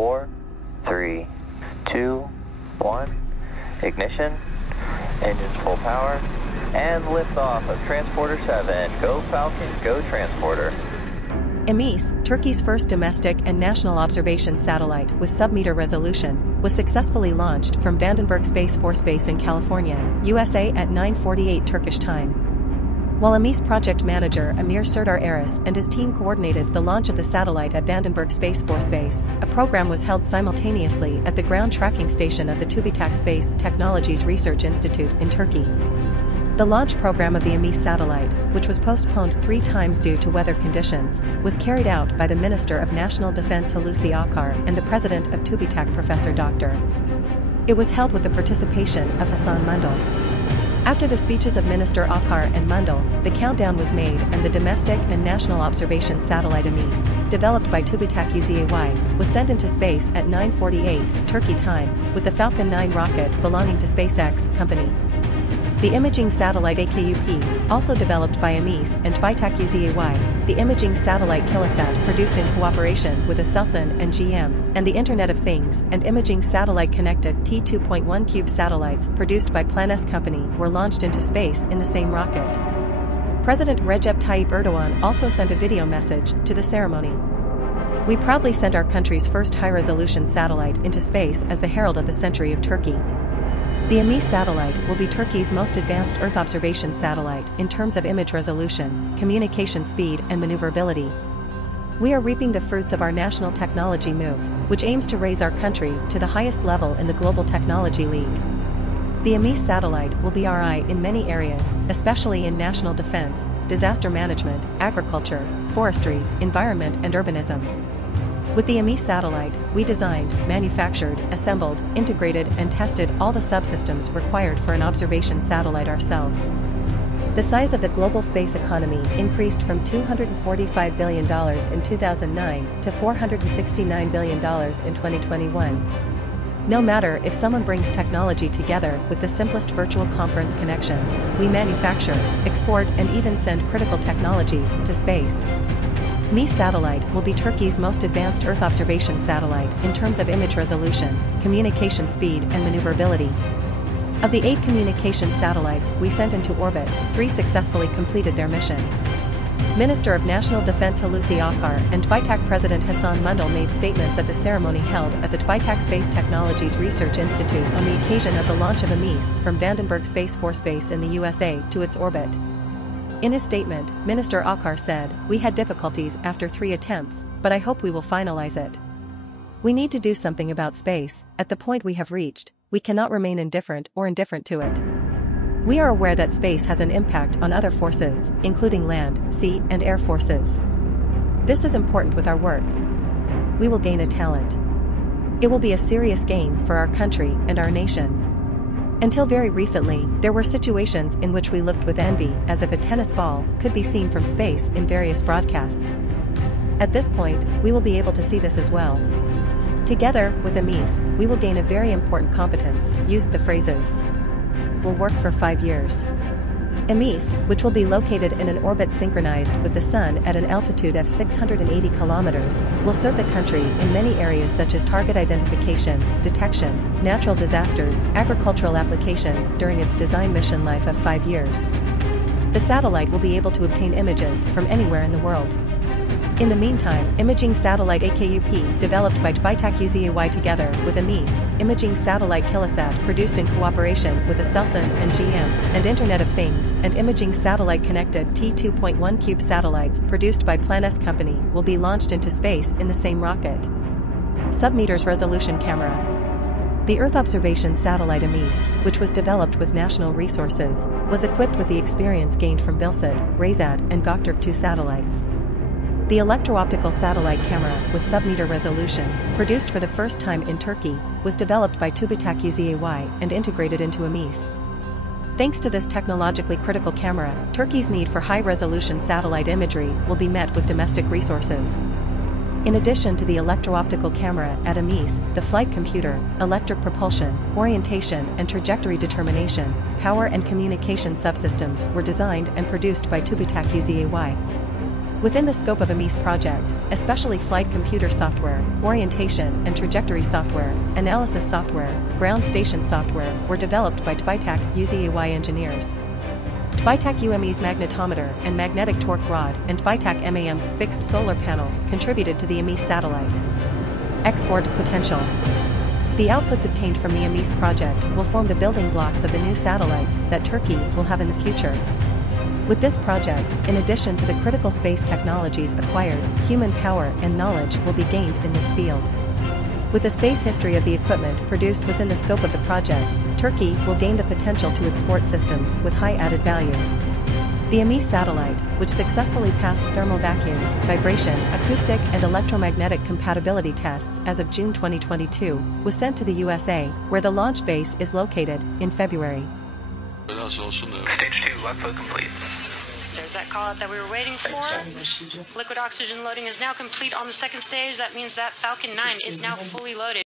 4, 3, 2, 1. Ignition. Engines full power. And liftoff of Transporter 7. Go Falcon, go Transporter. IMECE, Turkey's first domestic and national observation satellite with sub-meter resolution, was successfully launched from Vandenberg Space Force Base in California, USA at 9:48 Turkish time. While IMECE project manager Amir Serdar Aris and his team coordinated the launch of the satellite at Vandenberg Space Force Base, a program was held simultaneously at the ground tracking station of the TÜBİTAK Space Technologies Research Institute in Turkey. The launch program of the IMECE satellite, which was postponed 3 times due to weather conditions, was carried out by the Minister of National Defense Hulusi Akar and the President of TÜBİTAK Professor Dr. It was held with the participation of Hasan Mundal. After the speeches of Minister Akar and Mundal, the countdown was made and the domestic and national observation satellite IMECE, developed by TÜBİTAK UZAY, was sent into space at 9:48 Turkey time, with the Falcon 9 rocket belonging to SpaceX company. The imaging satellite AKUP, also developed by IMECE and TÜBİTAK UZAY, the imaging satellite Kilosat produced in cooperation with Aselsan and GM, and the Internet of Things and imaging satellite connected T2.1 Cube satellites produced by Planes company were launched into space in the same rocket. President Recep Tayyip Erdogan also sent a video message to the ceremony. "We proudly sent our country's first high-resolution satellite into space as the herald of the century of Turkey. The IMECE satellite will be Turkey's most advanced Earth observation satellite in terms of image resolution, communication speed and maneuverability. We are reaping the fruits of our national technology move, which aims to raise our country to the highest level in the global technology league. The IMECE satellite will be RI in many areas, especially in national defense, disaster management, agriculture, forestry, environment and urbanism. With the IMECE satellite, we designed, manufactured, assembled, integrated and tested all the subsystems required for an observation satellite ourselves. The size of the global space economy increased from $245 billion in 2009 to $469 billion in 2021. No matter if someone brings technology together with the simplest virtual conference connections, we manufacture, export and even send critical technologies to space. IMECE satellite will be Turkey's most advanced Earth observation satellite in terms of image resolution, communication speed and maneuverability. Of the 8 communication satellites we sent into orbit, 3 successfully completed their mission. Minister of National Defense Hulusi Akar and TÜBİTAK President Hasan Mundal made statements at the ceremony held at the TÜBİTAK Space Technologies Research Institute on the occasion of the launch of IMECE from Vandenberg Space Force Base in the USA to its orbit. In his statement, Minister Akar said, "We had difficulties after 3 attempts, but I hope we will finalize it. We need to do something about space. At the point we have reached, we cannot remain indifferent to it. We are aware that space has an impact on other forces, including land, sea, and air forces. This is important with our work. We will gain a talent. It will be a serious gain for our country and our nation. Until very recently, there were situations in which we looked with envy as if a tennis ball could be seen from space in various broadcasts. At this point, we will be able to see this as well. Together with IMECE, we will gain a very important competence," used the phrases. "Will work for 5 years. IMECE, which will be located in an orbit synchronized with the Sun at an altitude of 680 kilometers, will serve the country in many areas such as target identification, detection, natural disasters, agricultural applications during its design mission life of 5 years. The satellite will be able to obtain images from anywhere in the world. In the meantime, imaging satellite AKUP, developed by TÜBİTAK UZAY together with IMECE, imaging satellite Kilosat produced in cooperation with Aselsan and GM, and Internet of Things, and imaging satellite connected T2.1 Cube satellites produced by Planes company will be launched into space in the same rocket. Sub-meters resolution camera. The Earth observation satellite IMECE, which was developed with national resources, was equipped with the experience gained from Bilsat, Raysat and Göktürk 2 satellites. The electro-optical satellite camera with sub-meter resolution, produced for the first time in Turkey, was developed by TÜBİTAK UZAY and integrated into IMECE. Thanks to this technologically critical camera, Turkey's need for high-resolution satellite imagery will be met with domestic resources. In addition to the electro-optical camera at IMECE, the flight computer, electric propulsion, orientation and trajectory determination, power and communication subsystems were designed and produced by TÜBİTAK UZAY. Within the scope of IMECE project, especially flight computer software, orientation and trajectory software, analysis software, ground station software were developed by TBITAC UZAY engineers. TBITAC UME's magnetometer and magnetic torque rod and TBITAC MAM's fixed solar panel contributed to the IMECE satellite. Export potential. The outputs obtained from the IMECE project will form the building blocks of the new satellites that Turkey will have in the future. With this project, in addition to the critical space technologies acquired, human power and knowledge will be gained in this field. With the space history of the equipment produced within the scope of the project, Turkey will gain the potential to export systems with high added value. The IMECE satellite, which successfully passed thermal vacuum, vibration, acoustic and electromagnetic compatibility tests as of June 2022, was sent to the USA, where the launch base is located, in February. Stage 2, left foot complete. There's that call out that we were waiting for. Liquid oxygen loading is now complete on the second stage. That means that Falcon 9 is now fully loaded.